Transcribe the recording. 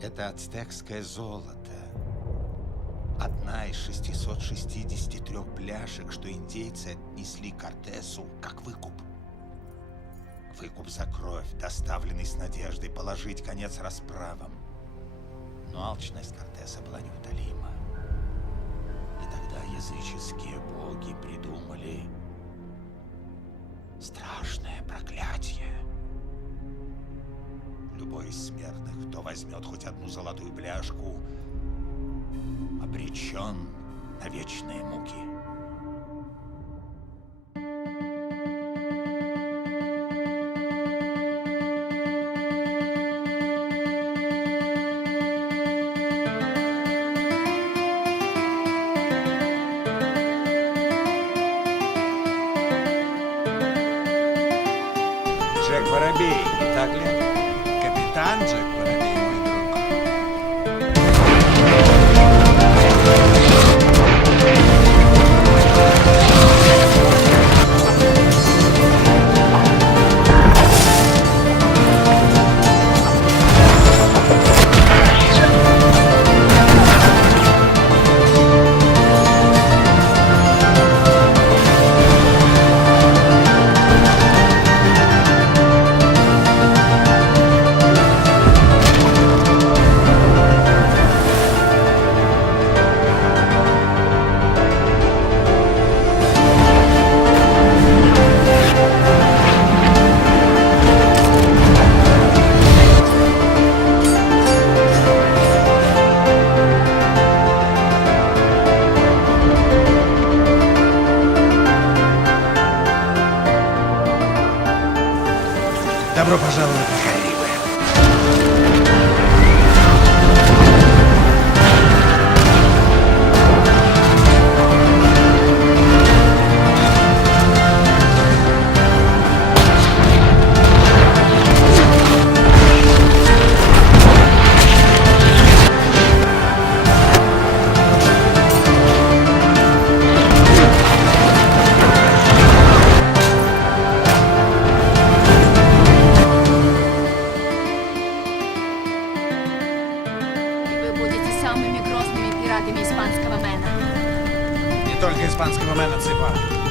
Это ацтекское золото. Одна из 663 пляшек, что индейцы отнесли Кортесу как выкуп. Выкуп за кровь, доставленный с надеждой положить конец расправам. Но алчность Кортеса была неутолима. И тогда языческие боги придумали страшное проклятие. Любой из смертных, кто возьмет хоть одну золотую пляшку, обречен на вечные муки. Джек Воробей, не так ли? Капитан Джек Воробей, мой друг. Добро пожаловать на Карибы. Самыми грозными пиратами испанского мэна. Не только испанского мэна, Цыпа.